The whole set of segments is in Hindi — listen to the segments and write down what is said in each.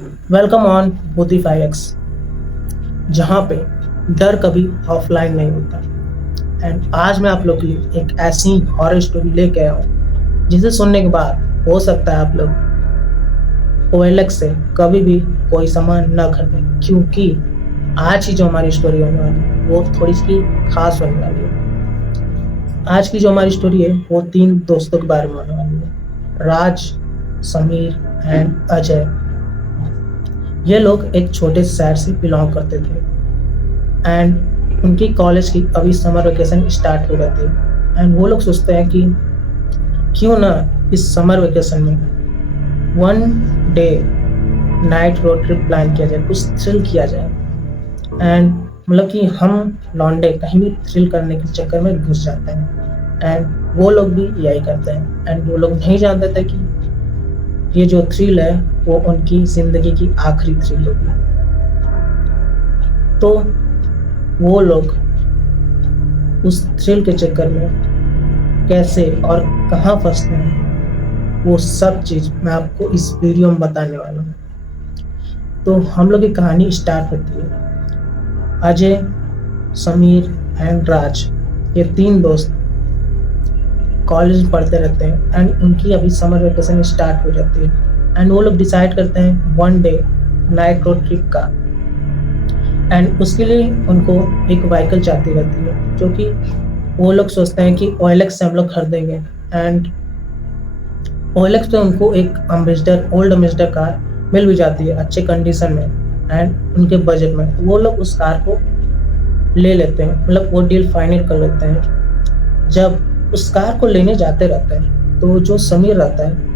वेलकम ऑन बुद्धि 5x, जहाँ पे डर कभी ऑफलाइन नहीं होता। एंड आज मैं आप लोग के लिए एक ऐसी हॉरर स्टोरी लेके आया हूँ जिसे सुनने के बाद हो सकता है आप लोग OLX से कभी भी कोई सामान न खरीदें, क्योंकि आज की जो हमारी स्टोरी होने वाली है वो थोड़ी सी खास होने वाली है। आज की जो हमारी स्टोरी है वो 3 दोस्तों के बारे में होने वाली है, राज, समीर एंड अजय। ये लोग एक छोटे शहर से बिलोंग करते थे एंड उनकी कॉलेज की अभी समर वेकेशन स्टार्ट हो जाती है। एंड वो लोग सोचते हैं कि क्यों ना इस समर वेकेशन में one day night road trip plan किया जाए, कुछ थ्रिल किया जाए। एंड मतलब कि हम लौंडे कहीं भी थ्रिल करने के चक्कर में घुस जाते हैं एंड वो लोग भी यही करते हैं। एंड वो लोग नहीं जानते थे कि ये जो थ्रिल है वो उनकी जिंदगी की आखिरी थ्रिल होगी। तो वो लोग उस थ्रिल के चक्कर में कैसे और कहाँ फंसते हैं, वो सब चीज़ मैं आपको इस वीडियो में बताने वाला हूँ। तो हम लोग की कहानी स्टार्ट होती है। अजय, समीर एंड राज, ये 3 दोस्त कॉलेज में पढ़ते रहते हैं एंड उनकी अभी समर वेकेशन स्टार्ट हो जाती है। एंड वो लोग डिसाइड करते हैं one day night road trip का। एंड उसके लिए उनको एक व्हीकल चाहती रहती है, जो कि वो लोग सोचते हैं कि OLX से हम लोग खरीदेंगे। एंड OLX पे उनको एक ओल्ड अम्बेसडर कार मिल भी जाती है अच्छे कंडीशन में एंड उनके बजट में। तो वो लोग उस कार को ले लेते हैं, मतलब वो डील फाइनल कर लेते हैं। जब उस कार को लेने जाते रहते हैं तो जो समीर रहता है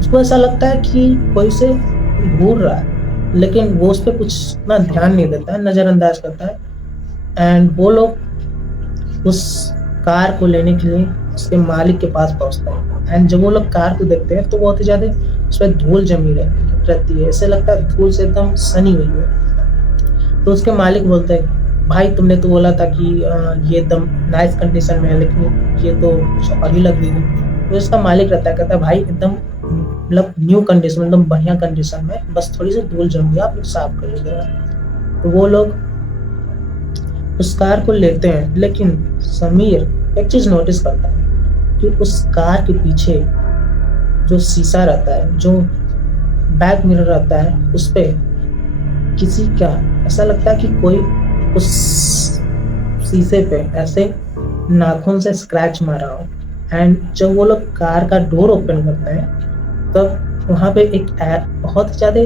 उसको ऐसा लगता है कि कोई से घूर रहा है, लेकिन वो उस पर कुछ ना ध्यान नहीं देता है, नज़रअंदाज करता है। एंड वो लोग उस कार को लेने के लिए उसके मालिक के पास पहुंचते हैं। एंड जब वो लोग कार को देखते हैं तो बहुत ही ज़्यादा उस पर धूल जमी रहती है, ऐसे लगता है धूल से एकदम सनी हुई है। तो उसके मालिक बोलते हैं, भाई तुमने तो बोला था कि ये एकदम नाइस कंडीशन में है, लेकिन ये तो कुछ और ही लग रही है। तो इसका मालिक रहता है, कहता है भाई एकदम मतलब न्यू कंडीशन, एकदम बढ़िया कंडीशन में, बस थोड़ी सी धूल जम गया, आप लोग साफ कर लीजिएगा। तो वो लोग उस कार को लेते हैं, लेकिन समीर एक चीज नोटिस करता है कि उस कार के पीछे जो शीशा रहता है, जो बैक मिरर रहता है, उस पे किसी का ऐसा लगता है कि कोई उस शीशे पे ऐसे नाखून से स्क्रैच मारा हो। एंड जब वो लोग कार का डोर ओपन करते हैं तब वहाँ पे एक बहुत ज़्यादा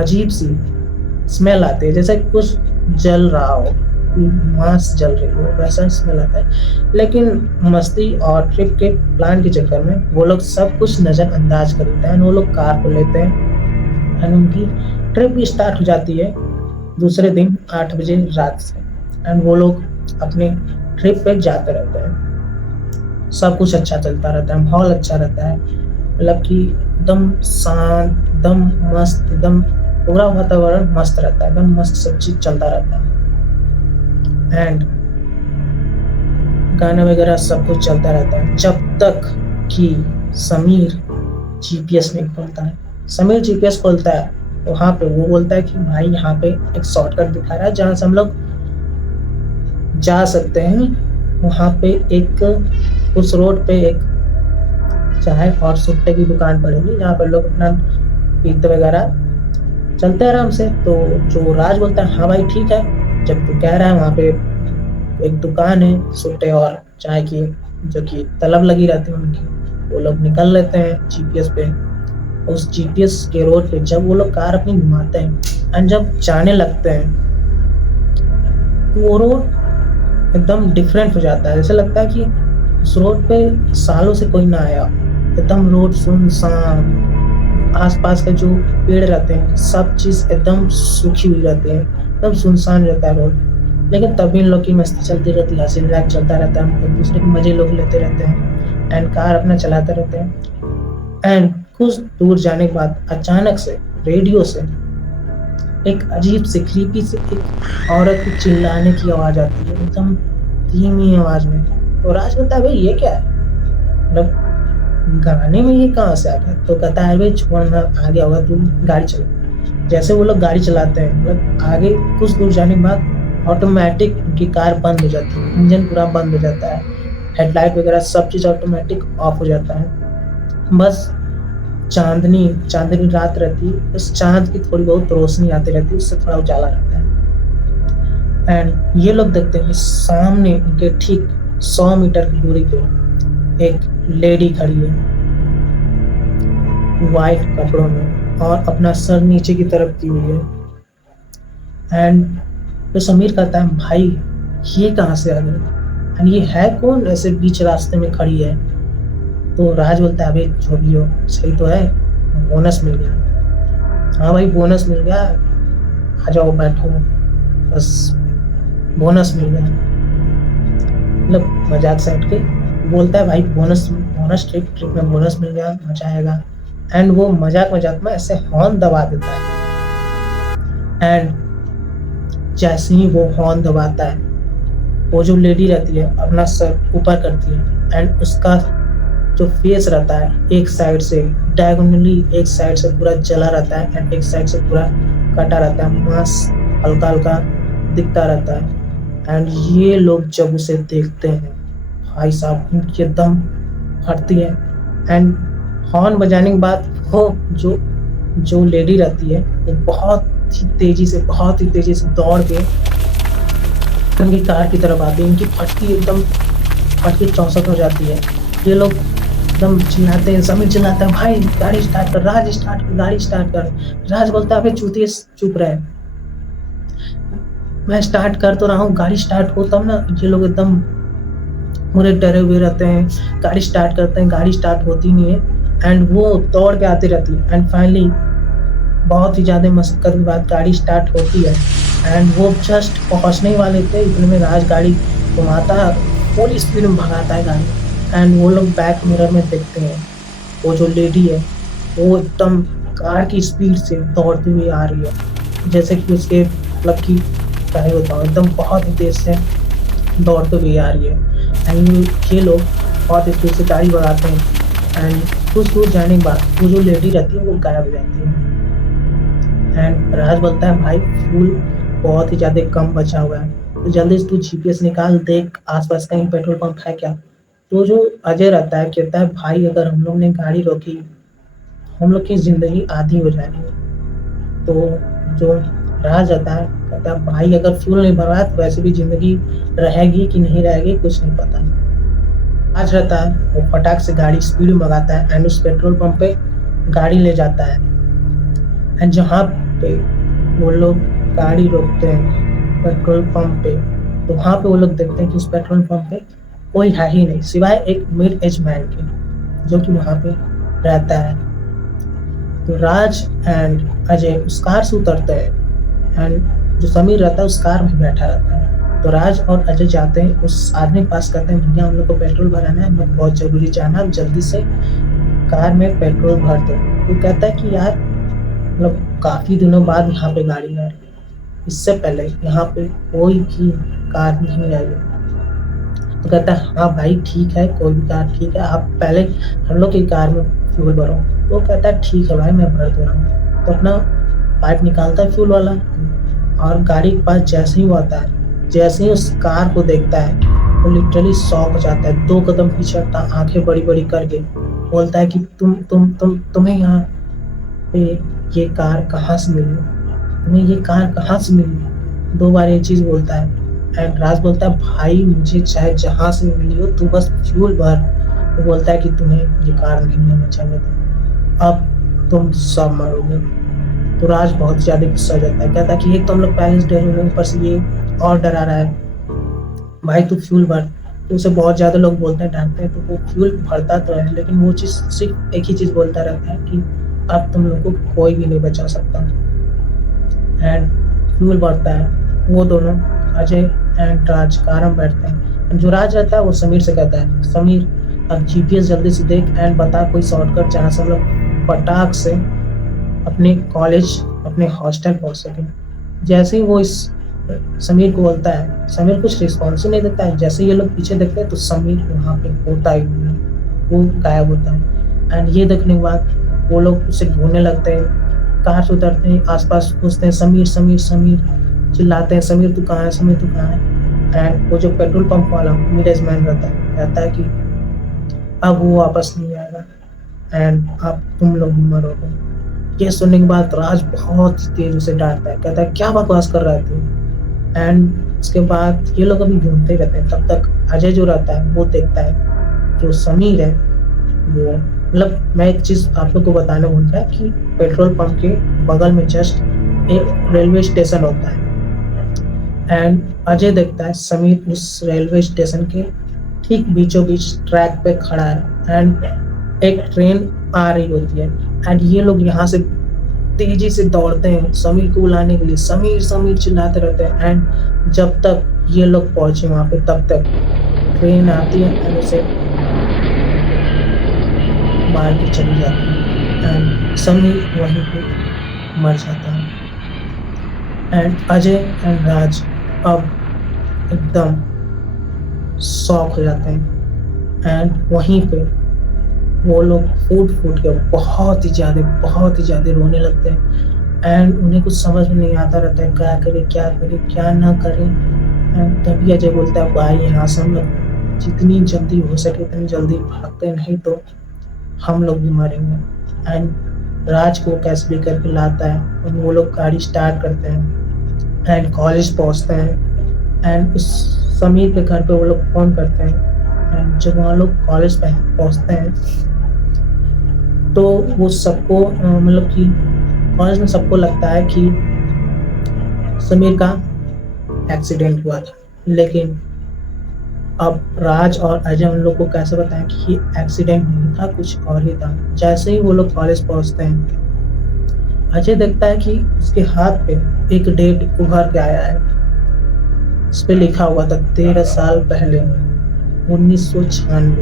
अजीब सी स्मेल आती है, जैसे कुछ जल रहा हो, मांस जल रही हो, वैसा स्मेल आता है। लेकिन मस्ती और ट्रिप के प्लान के चक्कर में वो लोग सब कुछ नज़रअंदाज कर देते हैं। वो लोग कार को लेते हैं एंड उनकी ट्रिप भी स्टार्ट हो जाती है दूसरे दिन 8 बजे रात से। एंड वो लोग अपने ट्रिप पे जाते रहते हैं, सब कुछ अच्छा चलता रहता है, माहौल अच्छा रहता है, मतलब कि एकदम शांत, एकदम मस्त, एकदम पूरा वातावरण मस्त रहता है, एकदम मस्त सब चीज चलता रहता है। एंड गाना वगैरह सब कुछ चलता रहता है, जब तक कि समीर GPS नहीं खोलता है। समीर GPS खोलता है, वहाँ पे वो बोलता है कि भाई यहाँ पे एक शॉर्टकट दिखा रहा है जहाँ से हम लोग जा सकते हैं। वहाँ पे एक उस रोड पे एक चाय और सुट्टे की दुकान पड़ेगी, जहाँ पर लोग अपना पीते वगैरह चलते हैं आराम से। तो जो राज बोलता है, हाँ भाई ठीक है, जब तू कह रहा है वहाँ पे एक दुकान है सुट्टे और चाय की, जो कि तलब लगी रहती है उनकी। वो लोग निकल लेते हैं GPS पे। उस GPS के रोड पे जब वो लोग कार अपनी घुमाते हैं एंड जब जाने लगते हैं तो वो रोड एकदम डिफरेंट हो जाता है, जैसे लगता है कि उस रोड पे सालों से कोई ना आया। एकदम रोड सुनसान, आसपास के जो पेड़ रहते हैं सब चीज एकदम सूखी हुई रहती है, एकदम सुनसान रहता है रोड। लेकिन तभी इन लोग की मस्ती चलती रहती है, हंसी मजाक चलता रहता है, एक दूसरे के मजे लोग लेते रहते हैं एंड कार अपना चलाते रहते हैं। एंड कुछ दूर जाने के बाद अचानक से रेडियो से एक अजीब सी क्रीपी से एक औरत की चिल्लाने की आवाज आती है, एकदम धीमी आवाज में। तो राज कहता है, भाई ये क्या है, मतलब गाने में ये कहाँ से आ गया? तो कहता है, भाई छोड़ना, आ गया होगा, तू गाड़ी चला। जैसे वो लोग गाड़ी चलाते हैं, मतलब आगे कुछ दूर जाने के बाद ऑटोमेटिक उनकी कार बंद हो जाती है, इंजन पूरा बंद हो जाता है, हेडलाइट वगैरह सब चीज़ ऑटोमेटिक ऑफ हो जाता है। बस चांदनी चांदनी रात रहती है, बस चाँद की थोड़ी बहुत रोशनी आती रहती है, उससे थोड़ा उजाला रहता है। एंड ये लोग देखते हैं कि सामने उनके ठीक 100 मीटर की दूरी पे एक लेडी खड़ी है, वाइट कपड़ों में और अपना सर नीचे की तरफ की हुई है। एंड तो समीर कहता है, भाई ये कहाँ से आ गई, एंड ये है कौन ऐसे बीच रास्ते में खड़ी है। तो राज बोलता है, अबे जो भी हो सही तो है, बोनस मिल गया। हाँ भाई बोनस मिल गया, आ जाओ बैठो, बस बोनस मिल गया। मतलब मजाक से हट के बोलता है, भाई बोनस बोनस ट्रिप ट्रिप में बोनस मिल गया, मजा आएगा। एंड वो मजाक मजाक में ऐसे हॉर्न दबा देता है। एंड जैसे ही वो हॉर्न दबाता है, वो जो लेडी रहती है अपना सर ऊपर करती है, एंड उसका जो फेस रहता है एक साइड से डायगोनली, एक साइड से पूरा जला रहता है एंड एक साइड से पूरा कटा रहता है, मांस हल्का हल्का दिखता रहता है। एंड ये लोग जब उसे देखते हैं, भाई साहब उनकी एकदम फटती है। एंड हॉर्न बजाने के बाद वो जो जो लेडी रहती है वो बहुत ही तेजी से दौड़ के उनकी कार की तरफ आती है, उनकी फटती एकदम फट के चौसठ हो जाती है। ये लोग एकदम चिल्लाते हैं, समीर चिल्लाता है, भाई गाड़ी स्टार्ट कर, राज स्टार्ट कर, गाड़ी स्टार्ट कर। राज बोलता है, अबे चूतिए चुप रहे, मैं स्टार्ट कर तो रहा हूँ, गाड़ी स्टार्ट हो तब ना। ये लोग एकदम पूरे डरे हुए रहते हैं, गाड़ी स्टार्ट करते हैं, गाड़ी स्टार्ट होती नहीं है। एंड वो दौड़ के आती रहती है। एंड फाइनली बहुत ही ज़्यादा मशक्कत के बाद गाड़ी स्टार्ट होती है। एंड वो जस्ट पहुँचने ही वाले थे, इतने में राज गाड़ी घुमाता है, फुल स्पीड में भगाता है गाड़ी। एंड वो लोग बैक मिरर में देखते हैं, वो जो लेडी है वो एकदम कार की स्पीड से दौड़ती हुई आ रही है, जैसे कि उसके मतलब कि क्या ही बताऊँ, एकदम बहुत ही तेज से दौड़ते हुए आ रही है। एंड ये लोग बहुत ही स्पीड से गाड़ी भगाते हैं। एंड कुछ दूर जाने के बाद वो जो लेडी रहती है वो गायब हो जाती है। एंड राज बोलता है, भाई फ्यूल बहुत ही ज़्यादा कम बचा हुआ है, तो जल्दी से तू जीपीएस निकाल, देख आसपास कहीं पेट्रोल पंप है क्या। तो जो अजय रहता है कहता है, भाई अगर हम लोग ने गाड़ी रोकी, हम लोग की ज़िंदगी आधी हो जाएगी। तो जो राज रहता है कहता है, भाई अगर फ्यूल नहीं भरवाया तो वैसे भी ज़िंदगी रहेगी कि नहीं रहेगी कुछ नहीं पता। राज रहता है वो फटाक से गाड़ी स्पीड में भगाता है एंड उस पेट्रोल पंप पे गाड़ी ले जाता है। एंड जहाँ पे वो लोग गाड़ी रोकते हैं पेट्रोल पंप पे, तो वहाँ पे वो लोग देखते हैं कि उस पेट्रोल पंप पे कोई है ही नहीं सिवाय एक मिड एज मैन के, जो कि वहाँ पे रहता है। तो राज एंड अजय उस कार से उतरते हैं एंड जो समीर रहता है उस कार में बैठा रहता है। तो राज और अजय जाते हैं उस आदमी के पास, कहते हैं, भैया हम लोग को पेट्रोल भराना है, हमें बहुत ज़रूरी जाना है, जल्दी से कार में पेट्रोल भर दो। तो कहता है कि यार मतलब काफ़ी दिनों बाद यहाँ पे गाड़ी आ रही है, इससे पहले यहाँ पे कोई भी कार नहीं आई है। तो कहता है, हाँ भाई ठीक है, कोई भी कार ठीक है, आप पहले हम लोग की कार में फ्यूल भरो। तो कहता है ठीक है भाई मैं भर दे रहा हूँ। तो अपना पाइप निकालता है फ्यूल वाला और गाड़ी के पास जैसे ही वो आता है, जैसे ही उस कार को देखता है वो लिटरली शॉक हो जाता है, 2 कदम पीछे हटता, आंखें बड़ी बड़ी करके बोलता है कि तुम्हें यहाँ पे ये कार कहाँ से मिली, तुम्हें ये कार कहाँ से मिली, 2 बार ये चीज़ बोलता है। एंड राज बोलता है, भाई मुझे चाहे जहाँ से मिली हो तू बस फ्यूल भर। वो बोलता है कि तुम्हें ये कार नहीं लेना चाहिए था, अब तुम सब मरोगे। तो राज बहुत ज़्यादा गुस्सा हो जाता है, कहता है कि एक तो हम लोग पहले से डरे हुए, ऊपर से ये और डरा रहा है, भाई तू फ्यूल भर। तो उसे बहुत ज़्यादा लोग बोलते हैं, डांटते हैं, तो वो फ्यूल भरता तो है लेकिन वो चीज़ सिर्फ एक ही चीज़ बोलता रहता है कि अब तुम लोग को कोई भी नहीं बचा सकता। एंड फ्यूल भरता है, वो दोनों अजय एंड राज कार में बैठते हैं। जो राज रहता है वो समीर से कहता है, समीर अब जीपीएस जल्दी से देख एंड बता कोई शॉर्टकट जहाँ से हम लोग फटाक से अपने कॉलेज अपने हॉस्टल पहुँच सकें। जैसे ही वो इस समीर को बोलता है, समीर कुछ रिस्पॉन्स ही नहीं देता है। जैसे ये लोग पीछे देखते हैं तो समीर वहाँ पे होता ही नहीं, वो गायब होता है। एंड ये देखने के बाद वो लोग उसे ढूंढने लगते हैं कार से उतरते हैं, आसपास पूछते हैं समीर समीर समीर, चिल्लाते हैं समीर तू कहाँ है, समीर तू कहाँ है। एंड वो जो पेट्रोल पंप वाला मिरेज मैन रहता है, कहता है कि अब वो वापस नहीं आएगा एंड अब तुम लोग भी मरोगे। ये सुनने के बाद राज बहुत तेज उसे डांटता है, कहता है क्या बकवास कर रहा है तू। एंड उसके बाद ये लोग अभी घूमते रहते हैं, तब तक अजय जो रहता है वो देखता है जो समीर है वो, मतलब मैं एक चीज आप लोग को बताने भूल गया कि पेट्रोल पंप के बगल में जस्ट एक रेलवे स्टेशन होता है। एंड अजय देखता है समीर उस रेलवे स्टेशन के ठीक बीचों बीच ट्रैक पे खड़ा है एंड एक ट्रेन आ रही होती है। एंड ये लोग यहाँ से तेजी से दौड़ते हैं समीर को बुलाने के लिए, समीर समीर चिल्लाते रहते हैं। एंड जब तक ये लोग पहुंचे वहां पे तब तक ट्रेन आती है एंड उसे मार के चली जाती है एंड समीर वहीं पे मर जाता है। एंड अजय एंड राज अब एकदम शॉक हो जाते हैं एंड वहीं पे वो लोग फूट फूट के बहुत ही ज्यादा रोने लगते हैं। एंड उन्हें कुछ समझ में नहीं आता रहता है क्या करे क्या ना करे। एंड तभी अजय बोलता है भाई यहाँ से हम लोग जितनी जल्दी हो सके उतनी जल्दी भागते, नहीं तो हम लोग भी मरेंगे। एंड राज को कैसे भी करके लाता है और वो लोग गाड़ी स्टार्ट करते हैं एंड कॉलेज पहुंचते हैं। एंड उस समीर के घर पे वो लोग फोन करते हैं एंड जब वहाँ लोग कॉलेज पे पहुंचते हैं तो वो सबको मतलब कि कॉलेज में सबको लगता है कि समीर का एक्सीडेंट हुआ था, लेकिन अब राज और अजय उन लोग को कैसे बताएं कि ये एक्सीडेंट नहीं था, कुछ और ही था। जैसे ही वो लोग कॉलेज पहुंचते हैं अजय देखता है कि उसके हाथ पे एक डेट उभर के आया है। इस पे लिखा हुआ था 13 साल पहले 1996।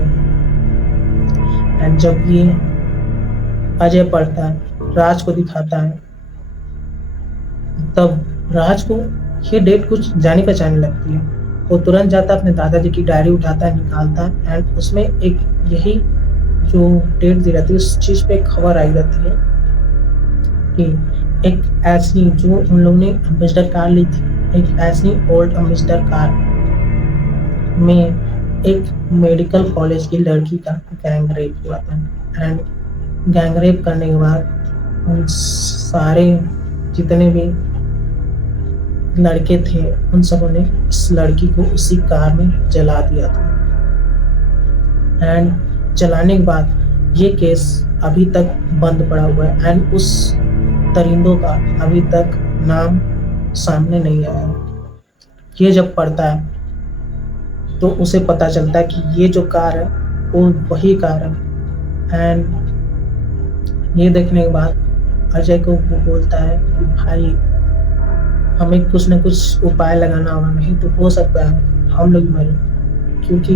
एंड जब ये अजय पढ़ता है राज को दिखाता है तब राज को ये डेट कुछ जानी पहचानी लगती है। वो तुरंत जाता है अपने दादाजी की डायरी उठाता है, निकालता है एंड उसमें एक यही जो डेट दी रहती है उस चीज पे खबर आई रहती है कि एक ऐसी जो उन लोगों ने एम्बेसडर कार ली थी, एक ऐसी ओल्ड एम्बेसडर कार में एक मेडिकल कॉलेज की लड़की का गैंग रेप हुआ था। एंड गैंग रेप करने के बाद उन सारे जितने भी लड़के थे उन सबों ने इस लड़की को उसी कार में जला दिया था। एंड जलाने के बाद ये केस अभी तक बंद पड़ा हुआ है एंड उस दरिंदों का अभी तक नाम सामने नहीं आया। ये जब पढ़ता है तो उसे पता चलता है कि ये जो कार है वो वही कार है। एंड ये देखने के बाद अजय को वो बोलता है कि भाई हमें कुछ न कुछ उपाय लगाना होगा, नहीं तो हो सकता है हम लोग मरे। क्योंकि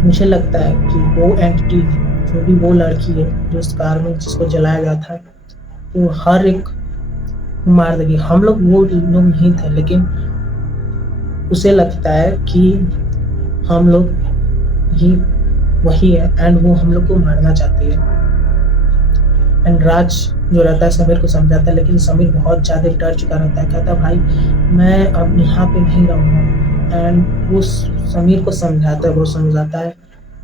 मुझे लगता है कि वो एंटिटी जो भी वो लड़की है जो उस कार में जिसको जलाया गया था वो हर एक मार देगी। हम लोग वो लोग नहीं थे, लेकिन उसे लगता है कि हम लोग ही वही है एंड वो हम लोग को मारना चाहती है। एंड राज जो रहता है समीर को समझाता है, लेकिन समीर बहुत ज़्यादा डर चुका रहता है। कहता है भाई मैं अब यहाँ पे नहीं रहूँगा। एंड वो समीर को समझाता है, वो समझाता है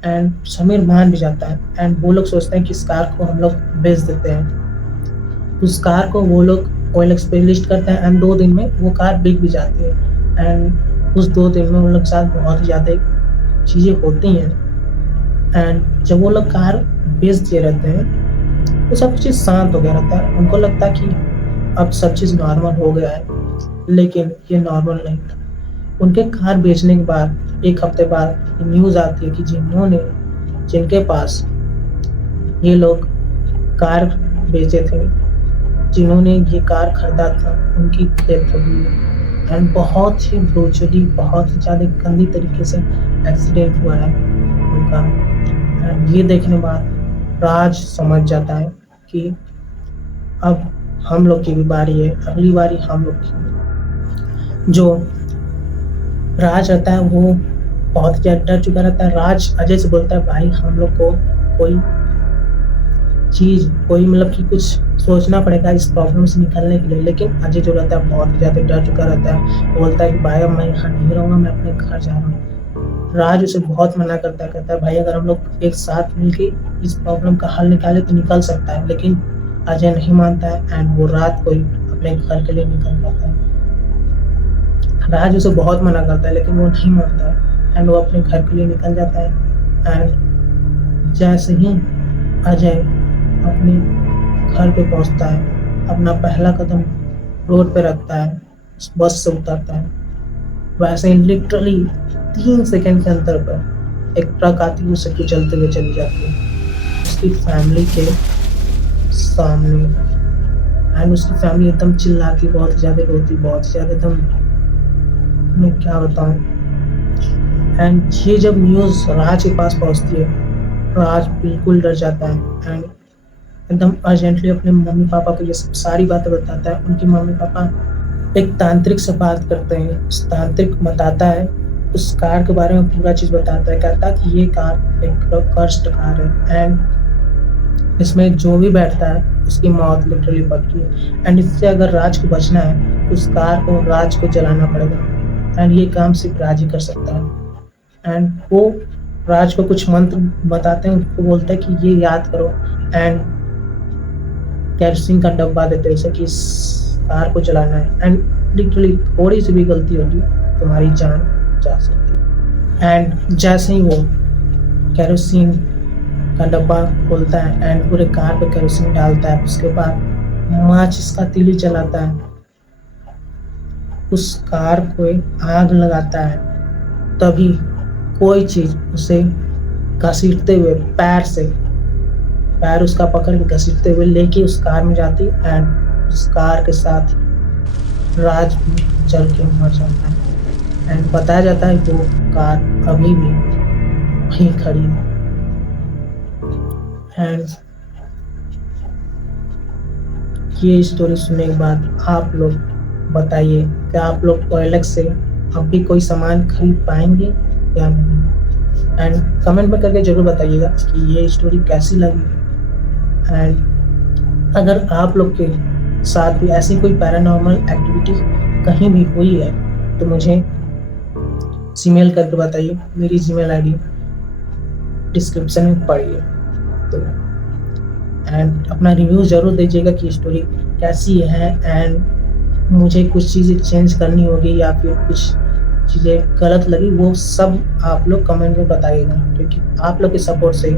एंड समीर मान भी जाता है। एंड वो लोग सोचते हैं कि इस कार को हम लोग बेच देते हैं। उस कार को वो लोग ऑयल एक्सपेलिस्ट करते हैं एंड 2 दिन में वो कार बिक भी जाती है। एंड उस 2 दिन में उन लोग के साथ बहुत ज़्यादा चीज़ें होती हैं। एंड जब वो लोग कार बेच दिए रहते हैं तो सब चीज़ शांत हो गया रहता है। उनको लगता है कि अब सब चीज़ नॉर्मल हो गया है, लेकिन ये नॉर्मल नहीं था। उनके कार बेचने के बाद 1 हफ्ते बाद न्यूज़ आती है कि जिनके पास ये लोग कार बेचे थे, जिन्होंने ये कार खरीदा था, उनकी डेथ हो गई। एंड बहुत ही ब्रूटली, बहुत ही ज़्यादा गंदी तरीके से एक्सीडेंट हुआ है उनका। एंड ये देखने के बाद राज समझ जाता है कि अब हम लोग की भी बारी है, अगली बारी हम लोग की। जो राज रहता है वो बहुत ज़्यादा डर चुका रहता है। राज अजय से बोलता है भाई हम लोग को कोई चीज़ कोई मतलब कि कुछ सोचना पड़ेगा इस प्रॉब्लम से निकलने के लिए। लेकिन अजय जो रहता है बहुत ही ज़्यादा डर चुका रहता है। वो बोलता है कि भाई अब मैं यहाँ नहीं रहूँगा, मैं अपने घर जा रहा हूँ। राज उसे बहुत मना करता है, कहता है भाई अगर हम लोग एक साथ मिलके इस प्रॉब्लम का हल निकाले तो निकल सकता है। लेकिन अजय नहीं मानता है एंड वो रात को ही अपने घर के लिए निकल जाता है। राज उसे बहुत मना करता है लेकिन वो नहीं मानता है एंड वो अपने घर के लिए निकल जाता है। एंड जैसे ही अजय अपने घर पे पहुंचता है, अपना पहला कदम रोड पे रखता है, उस बस से उतरता है, वैसे ही लिटरली 3 सेकंड के अंतर पर एक ट्रक आती है, उसे कुचलते हुए चली जाती है उसकी फैमिली के सामने। एंड उसकी फैमिली एकदम चिल्लाती, बहुत ज़्यादा रोती, बहुत ज़्यादा एकदम, मैं क्या बताऊँ। एंड ये जब न्यूज़ राज के पास पहुंचती है, राज बिल्कुल डर जाता है एंड एकदम अर्जेंटली अपने मम्मी पापा को ये सब सारी बातें बताता है। उनके मम्मी पापा एक तांत्रिक से बात करते हैं। उस तांत्रिक बताता है, उस कार के बारे में पूरा चीज़ बताता है। कहता है कि ये कार एक कर्स्ड कार है एंड इसमें जो भी बैठता है उसकी मौत लिटरली पक्की है। एंड इससे अगर राज को बचना है, उस कार को राज को जलाना पड़ेगा एंड ये काम सिर्फ राज ही कर सकता है। एंड वो राज को कुछ मंत्र बताते हैं, उसको बोलता है कि ये याद करो एंड केरोसिन का डब्बा देते हैं उसे कि इस कार को चलाना है। एंड लिटरली थोड़ी सी भी गलती होगी तुम्हारी जान जा सकती है। एंड जैसे ही वो केरोसिन का डब्बा खोलता है एंड पूरे कार पे केरोसिन डालता है, उसके बाद माचिस का तीली चलाता है, उस कार को आग लगाता है, तभी कोई चीज़ उसे घसीटते हुए पैर उसका पकड़ के घसीटते हुए लेके उस कार में जाती एंड उस कार के साथ राज भी जल के मर जाता है। एंड बताया जाता है वो कार अभी भी वहीं खड़ी है। एंड ये स्टोरी सुनने के बाद आप लोग बताइए, क्या आप लोग OLX से अब भी कोई सामान खरीद पाएंगे या नहीं? एंड कमेंट में करके ज़रूर बताइएगा कि ये स्टोरी कैसी लगी। एंड अगर आप लोग के साथ भी ऐसी कोई पैरानॉर्मल एक्टिविटी कहीं भी हुई है तो मुझे जीमेल करके बताइए। मेरी जीमेल आईडी डिस्क्रिप्शन में पड़ी है। तो एंड अपना रिव्यू ज़रूर दीजिएगा कि स्टोरी कैसी है एंड मुझे कुछ चीज़ें चेंज करनी होगी या फिर कुछ चीज़ें गलत लगी, वो सब आप लोग कमेंट में बताइएगा, क्योंकि आप लोग के सपोर्ट से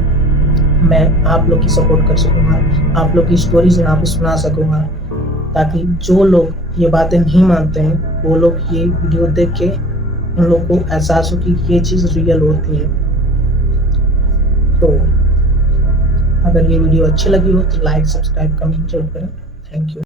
मैं आप लोग की सपोर्ट कर सकूँगा, आप लोग की स्टोरीज यहाँ पे सुना सकूँगा, ताकि जो लोग ये बातें नहीं मानते हैं वो लोग ये वीडियो देख के उन लोग को एहसास हो कि ये चीज़ रियल होती है। तो अगर ये वीडियो अच्छी लगी हो तो लाइक, सब्सक्राइब, कमेंट जरूर करें। Thank you.